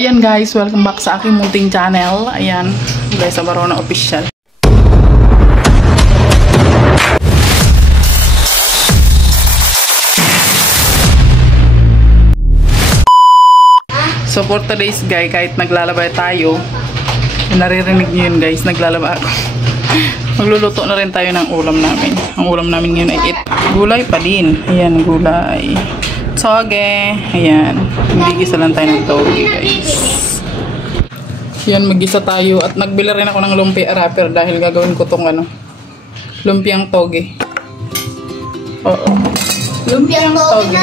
Ayan guys, welcome back sa aking munting channel. Ayan, guys, sa Barona Official. So for today's guys, kahit naglalaba tayo, naririnig nyo yun guys, naglalaba ako. Magluluto na rin tayo ng ulam namin. Ang ulam namin ngayon ay gulay pa din. Ayan, gulay. Toge. Ayan. Magigisa lang tayo ng toge guys. Ayan, mag-isa tayo. At nagbili rin ako ng lumpia wrapper dahil gagawin ko tong lumpiang toge. Oo. Lumpiang toge.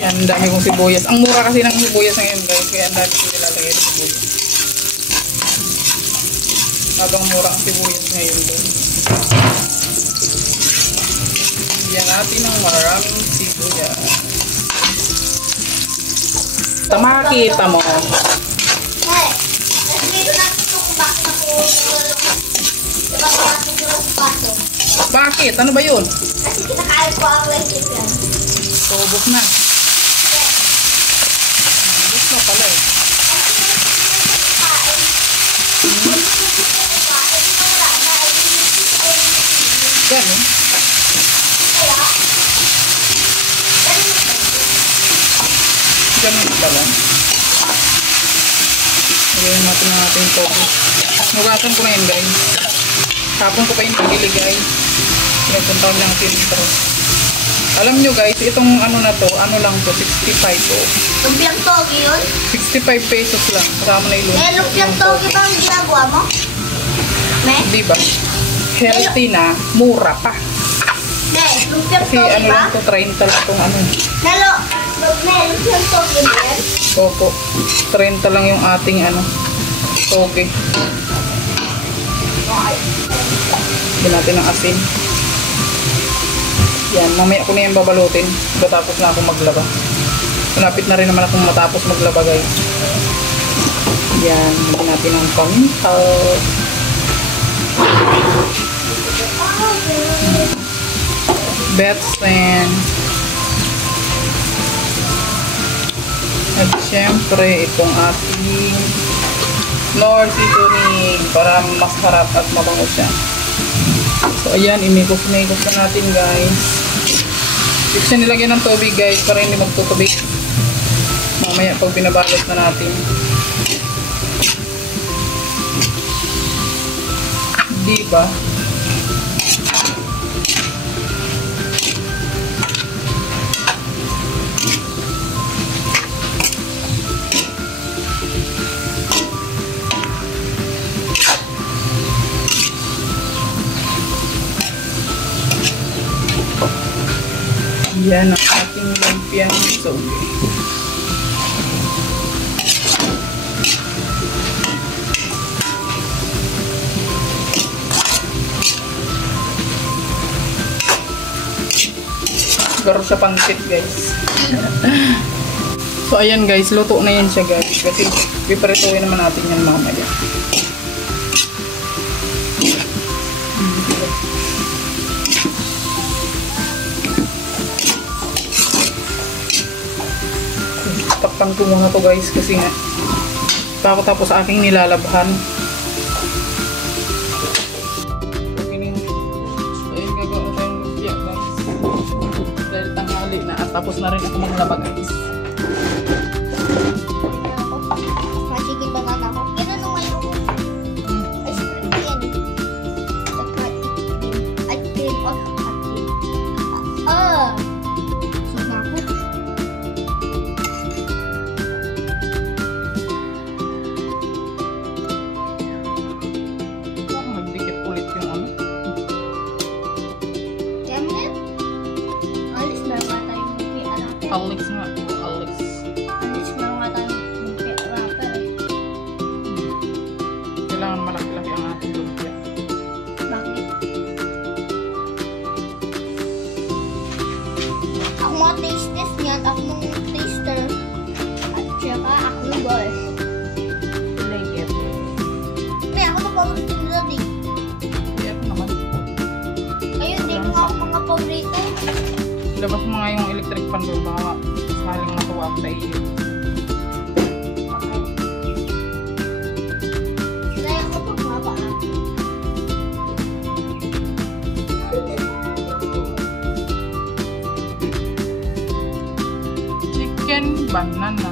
Yan, dami kong sibuyas. Ang mura kasi ng sibuyas ngayon guys, kaya ang dami kong nilalagay ng sibuyas. Habang mura ang sibuyas ngayon guys. Yan natin ng maraming sibuyas. Makita mo. Hey, dito natin ito kung bakit ako diba ko natin yung pato. Bakit? Ano ba yun? Kasi kinakain ko ang legit yan. Sobok na. Gusto pala eh. Ganun. Ganun pala. Gawin natin ang ating toge. Nugasan ko na yun guys. Hapon ko pa yung pagili guys. Pinapunta ko lang filtro. Alam nyo guys, itong na to, lang to, 65 to. Lumpiang toge yun? 65 pesos lang. Kasama na yung Eh, lumpiang toge ba ang ginagawa mo? Diba? Healthy na, mura pa. Lumpiang Kasi toge ba? lang to, 30 lang itong lumpiang toge ba yan? Opo, 30 lang yung ating toge. Hindi natin ng asin. Yan, mamaya ko na yung babalutin. Matapos na akong maglaba. Malapit na rin naman akong matapos maglaba guys. Yan, hindi natin ang paminta. Betsen. At syempre, itong ating Knorr seasoning para mas harap at mabango siya. So, ayan, imikos na natin guys. Kasi nilagyan ng tubig guys para hindi magtutubig. Mamaya pag binabalot na natin. Diba? Yan ang ating lumpiang toge. Garo siya pansit guys. So ayan guys, luto na yan siya guys. Kasi piprituin naman natin yan mamaya. Takpan ko muna to guys kasi nga bako tapos aking nilalabhan. Ayun, gagawin ko yung lumpia guys. Dahil tanghali na at tapos na rin ako maglaba guys. Masigil ba na ako? Ganun naman yung ice cream yan. Ice cream of Alex nga. Alex. Alis na nga tayo lumpia wrapper eh. Kailangan malaki-laki ang ating lumpia. Bakit? Ako mga taste test niyan. Ako mga taster. At saka ako yung boss. Like it. May ako na paborito nila din. Hindi ako naman. Ayun, din mo ako mga paborito. Labas mo nga yung electric fan doon. Baka saling matuwa ako sa iyo. Kaya ako po mababa lang. Chicken banana.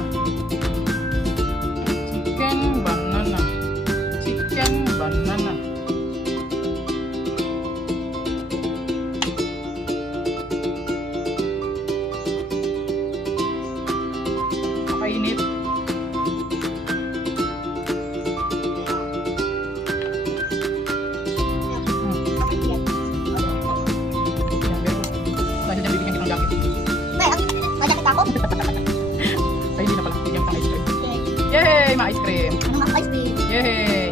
Chicken banana. Chicken banana. Kainit. Dahil dyan bibigyan kitang jacket. May, majakit ako. Ay, hindi na pala. Bigyan kitang ice cream. Okay. Yay! Ma-ice cream. Ano nga ice cream? Yay!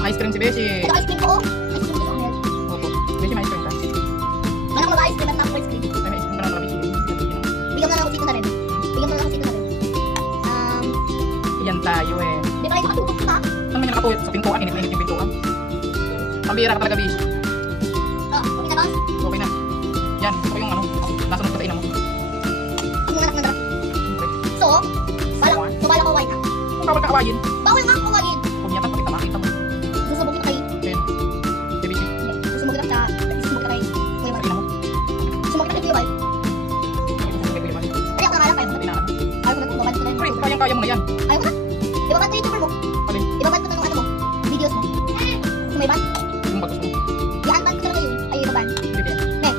Ma-ice cream si Beshi. Ito ice cream ko, oh. Ice cream ko sa ulit. Opo. Beshi, ma-ice cream ka. Walang mga ice cream at ice cream. Ay, ma-ice cream ka na pala, Beshi. Bigyan mo na ako sito na rin. Bigyan mo na ako sito na rin. Iyan tayo eh. Di ba kayo nakatulog ka? Saan mo yung nakatuyot? Sa pintuan. Init na init yung pintuan. Pambira ka talaga, Beshi. Okay na ba? Okay na. Yan. Ito yung ano. Nasunod ka sa ina mo. Ang nanak na dapat. So, bala ko kawain ka. Kung bawal ka awayin. Bawal nga ako kawain. Huwag niya tapos makita mo. Susubok kita kay, Then, si Beshi. susubok kita kay Kuya Sa Bal. ina mo. Susubok kita kay Kuya Bal. Kaya ako nangalap kayo. Pinaan. Ayaw ko na kung babad ko na Pre, yung kayang-kaya mo na yan. Ayaw ko na. Ibabad ko yung YouTuber mo. Alin? Ibabad ko na nung ano mo. Videos mo. Kung may ban. Yung batos mo. I-unban ko talaga yun. Ay, ibabad. Bibigyan. Ne,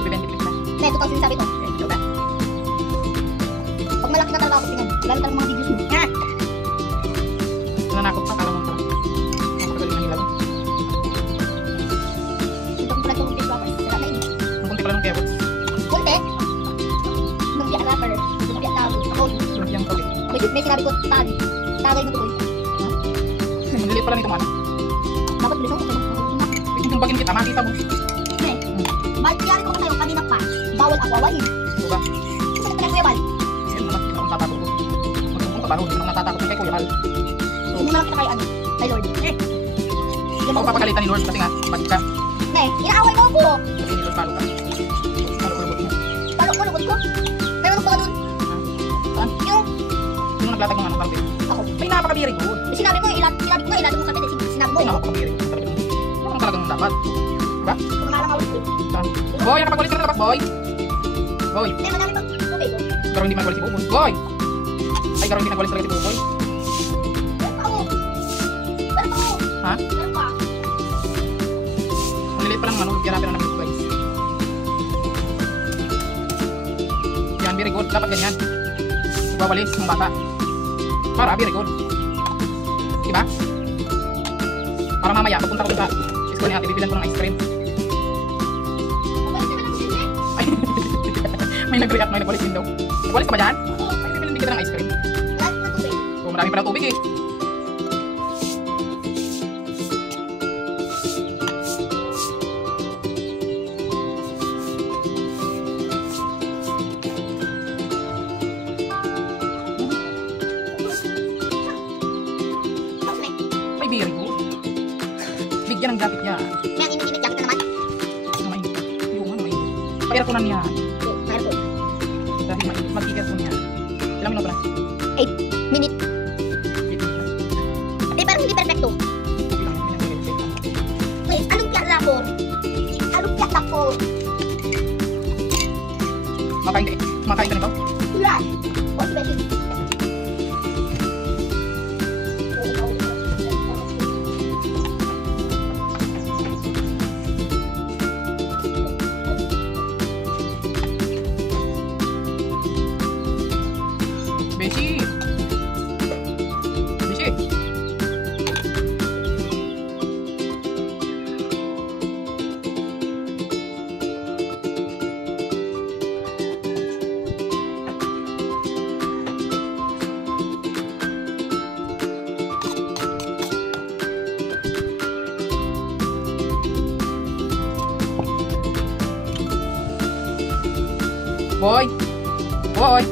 Bibigyan kita. ne, totoo sinasabi ko. Eh, joke lang. Pag malaki na talaga ako tingnan. Lalo talaga mga videos mo. Ha? Nanakot pa, kala mo pa. Napakagaling ng ilaw. Ito kung pala itong face wrappers. Wala na yun. Ang kunti pala ng carrots. Kunti. Lumpia wrapper. Lumpia tawag. Ako. Yung kawin. May sinabi ko, tagay. Tagay mo tuloy. Ang lilit pala nitong ano. Dapat bilis ako. Yung bagin kita, makita mo. Ne, balik yari ko kayo kanina pa. Bawal ako awayin. Diba ba? Kasi nagtagal Kuya Bal. Yan naman, hindi naman tatakot ko. Magtungkong ka ba? Hindi naman natatakot kay Kuya Al. Hindi mo lang kita kay ano. Kay Lord. Hindi ako papagalitan ni Lord kasi nga, pag ka. Ne, inaaway mo ako. Kasi ni Lord palo ka. Palo ko lubot mo. Palo ko lubot ko. Meron ko ba dun? Saan? Yung naglatag ng ano, karpet. ako. Ay, napaka-very good. Sinabi ko, sinabi ko nga, ilatag mo sa kapit. Sinabi mo, Napaka-very good. Yan ang talagang dapat. Diba? kung nangalang ako. Saan? Boy, nakapagwalis ka na labas, boy. Boy, Ne, madami pang tubig. pero hindi man walis si Buboy. Boy! Ay, pero hindi nagwalis talaga si Buboy. Meron pa ako. Meron pa ako. Ha? Meron pa. Ang lilit pa lang naman, huwag natin ang nabili ko, guys. Yan, very good. Dapat ganyan. Iwawalis ng bata. Para, very good. Diba? Para mamaya, pupunta ko sa school ni ate, bibilan ko ng ice cream. Mabalik ka na lang sila. Ay, may nag-react, may nagwalis din daw. Nagwalis ka ba dyan? Ay, bibilan din kita ng ice cream. Lahat na tubig. Oh, marami pa ng tubig eh. Ay, very good. Bigyan ng jacket yan. May ang init-init jacket na naman. Ano mainit? Yung ano mainit. Pa-airconan niya. Meron po. Dahil mag-i-aircon niya. Ilang minuto na? 8 minute. Eh, parang hindi perfecto. Wait, anong piyak na po? Anong piyak na po? Makain ka nito? Wala. O, special. Beshi! Beshi! Boy! Boy!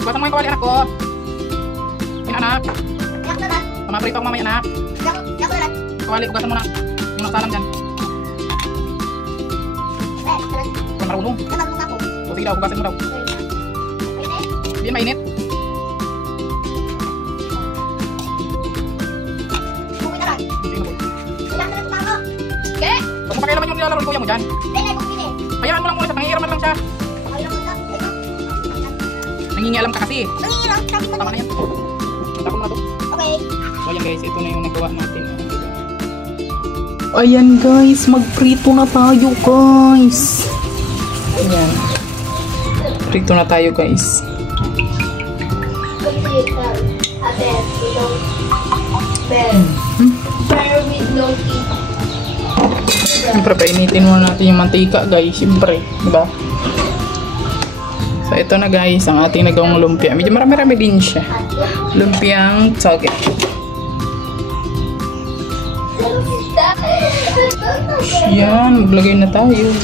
Bukasan mo yung kawali anak ko! Anak! Yak na lang. Pamaprito ako mamaya anak! Yak na lang. Kawali, bukasan mo na! Yung nakasalam dyan. Eh, na lang. Kung marunong. Natanong ako. O sige daw, hugasan mo daw. Hindi yan mainit. Bukod na lang. Hindi na po. Ilang na lang ako. Kaya? Huwag mo pakialaman yung nilalaro ng kuya mo dyan. Dahil bukod din eh. Hayaan mo lang muna siya, nangingiraman lang siya. Okay lang muna. Ito. Nangingialam ka kasi. Nangingilang. Sabi mo. Tama na yan. Tapos mo na to. Okay. So ayan guys, ito na yung nagawa natin. Ayan guys, magprito na tayo guys. Ayan. Prito na tayo guys. Bear with no teeth. Siyempre, painitin muna natin yung mantika guys. Siyempre, diba? So ito na guys, ang ating nagawang lumpia. Medyo marami-rami din siya. Lumpiang tsoge. Yan, maglagay na tayo.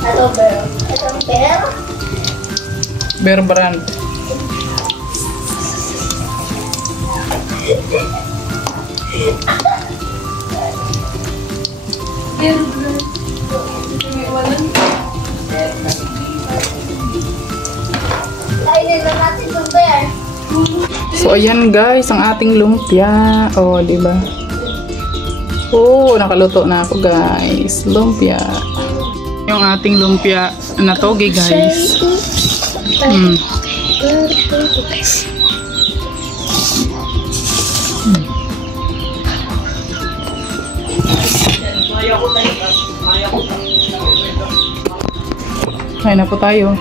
Hello, Bear. Hello, Bear. Bear Brand. Kainin na natin yung Bear. So ayan guys, ang ating lumpia. Oh, di ba? Oh, nakaluto na ako guys. Lumpia. Yung ating lumpia na toge guys. Kain na po tayo.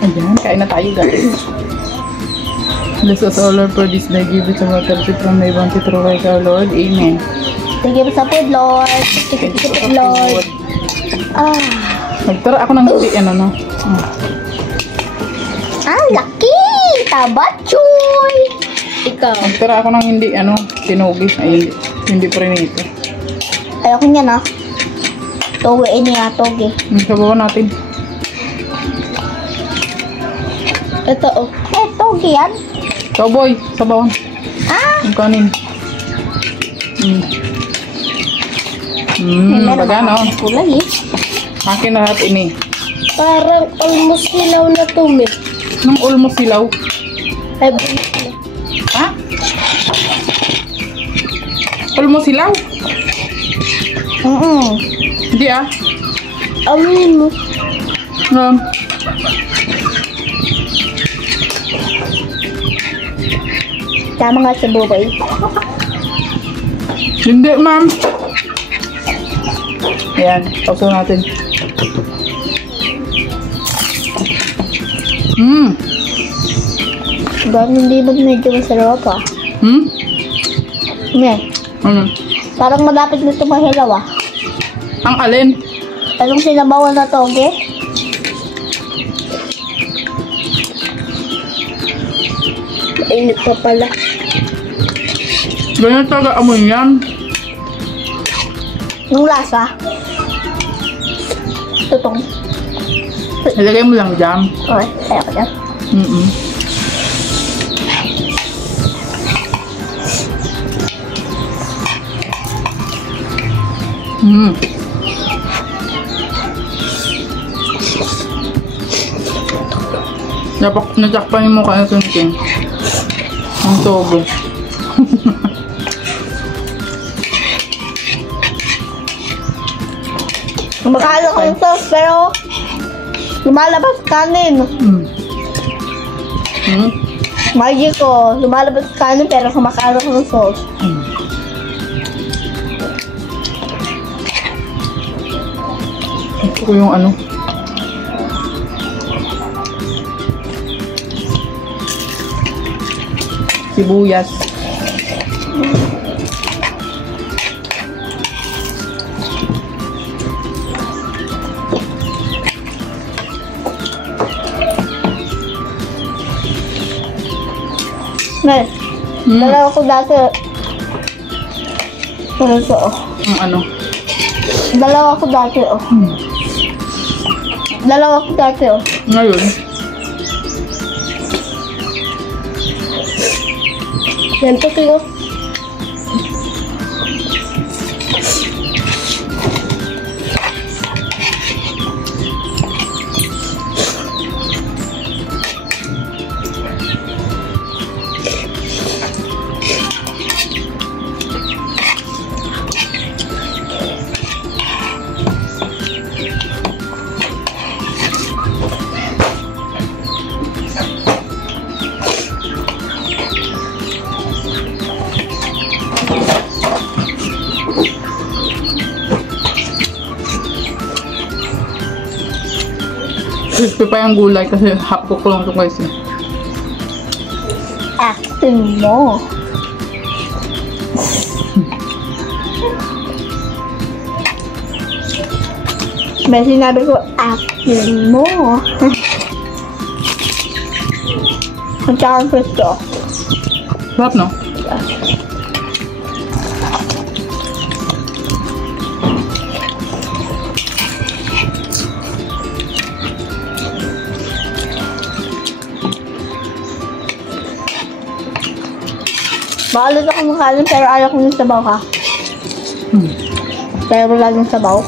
Ayan, kain na tayo guys. Bless us all Lord for this day. Give it to our mercy from thy bounty through our Lord. Amen. Thank you sa food, Lord. Thank you sa Lord. Nagtara ako ng hindi, ano no? Laki! Tabachoy! Ikaw. Nagtara ako ng hindi, ano, tinugi. Ay, hindi pa rin ito. Ayoko niya na. Toge, niya, toge. Sabawan natin. Ito, oh. Toge yan? Cowboy, sabawan. Yung kanin. Bagana, oh. Kulay eh. Akin na lahat ini. Parang almost silaw na tumi. Nung almost silaw. Ay, Ha? Almost silaw? Hindi ah. amin mo. Tama nga sa buboy. Hindi, ma'am. Ayan, pauso natin. Hindi ba medyo masarap ah? Ne. Parang malapit na tumahilaw ah. Ang alin? Anong sinabawan na toge? Mainit pa pala. Ganyan talaga amoy yan. Nung lasa? Tutong. Ilagay mo lang jam. Okay, kaya ko dyan. Najakpan mo kaya tunting. Ang togo. Makakalo ko yung sauce pero lumalabas kanin. Magic ko, lumalabas kanin pero kumakalo ko ng sauce. Ito ko yung ano. Sibuyas. Nes, dalawa ko dati. Ano to? Ang ano? Dalawa ko dati, oh. Dalawa ko dati, oh. Ngayon, Yan to, Tio. crispy pa yung gulay kasi hapok ko lang ito guys eh. Acting mo. May sinabi ko, acting mo. Ang tsaka gusto. Sarap no? Makalit ako makalim pero ayaw ko ng sabaw, ha? Pero wala ng sabaw.